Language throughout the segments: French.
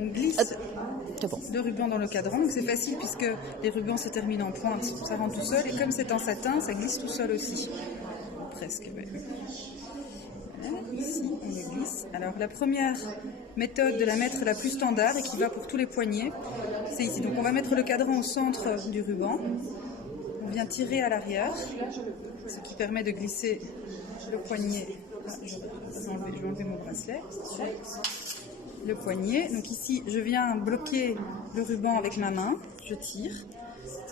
On glisse C'est bon. le ruban dans le cadran, donc c'est facile puisque les rubans se terminent en pointe, ça rentre tout seul, et comme c'est en satin, ça glisse tout seul aussi. Presque, ouais. Voilà, ici, on le glisse. Alors la première méthode de la mettre la plus standard et qui va pour tous les poignets, c'est ici. Donc on va mettre le cadran au centre du ruban, on vient tirer à l'arrière, ce qui permet de glisser le poignet. Ah, je vais enlever mon bracelet. Le poignet. Donc ici, je viens bloquer le ruban avec ma main, je tire.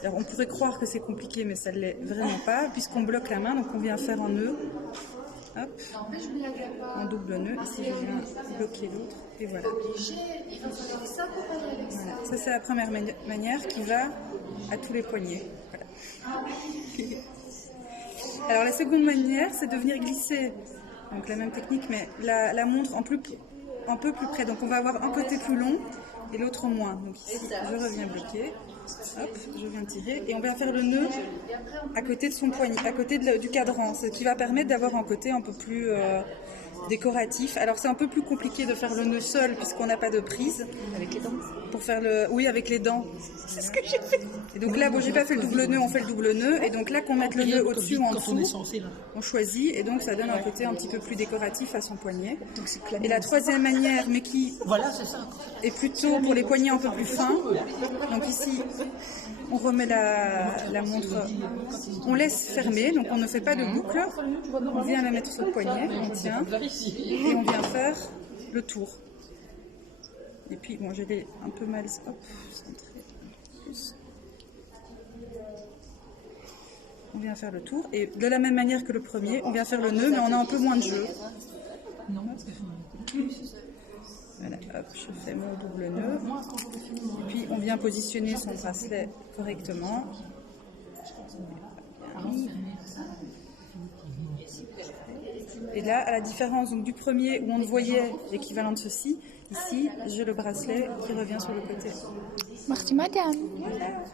Alors on pourrait croire que c'est compliqué, mais ça ne l'est vraiment pas, puisqu'on bloque la main, donc on vient faire un nœud. Hop, en double nœud. Ici, je viens bloquer l'autre, et voilà. Voilà. Ça, c'est la première manière qui va à tous les poignets. Voilà. Alors la seconde manière, c'est de venir glisser, donc la même technique, mais la montre un peu plus près. Donc on va avoir un côté plus long et l'autre moins. Donc ici, je reviens bloquer, hop, je viens tirer et on va faire le nœud à côté de son poignet, à côté du cadran, ce qui va permettre d'avoir un côté un peu plus décoratif. Alors c'est un peu plus compliqué de faire le nœud seul puisqu'on n'a pas de prise. Avec les dents. Pour faire oui, avec les dents. C'est ce que j'ai fait. Et donc là, bon, j'ai pas fait le double nœud, on fait le double nœud. Et donc là, qu'on mette le nœud au-dessus ou en dessous, on choisit. Et donc ça donne un côté un petit peu plus décoratif à son poignet. Et la troisième manière, mais qui est plutôt pour les poignets un peu plus fins. Donc ici, on remet la montre, on laisse fermer, donc on ne fait pas de boucle. On vient la mettre sur le poignet, on tient, et on vient faire le tour. Et puis, bon, je l'ai un peu mal centré. On vient faire le tour. Et de la même manière que le premier, on vient faire le nœud, mais on a un peu moins de jeu. Voilà, hop, je fais mon double nœud. Et puis, on vient positionner son bracelet correctement. Et là, à la différence donc, du premier où on voyait l'équivalent de ceci, ici, j'ai le bracelet qui revient sur le côté. Merci madame. Voilà.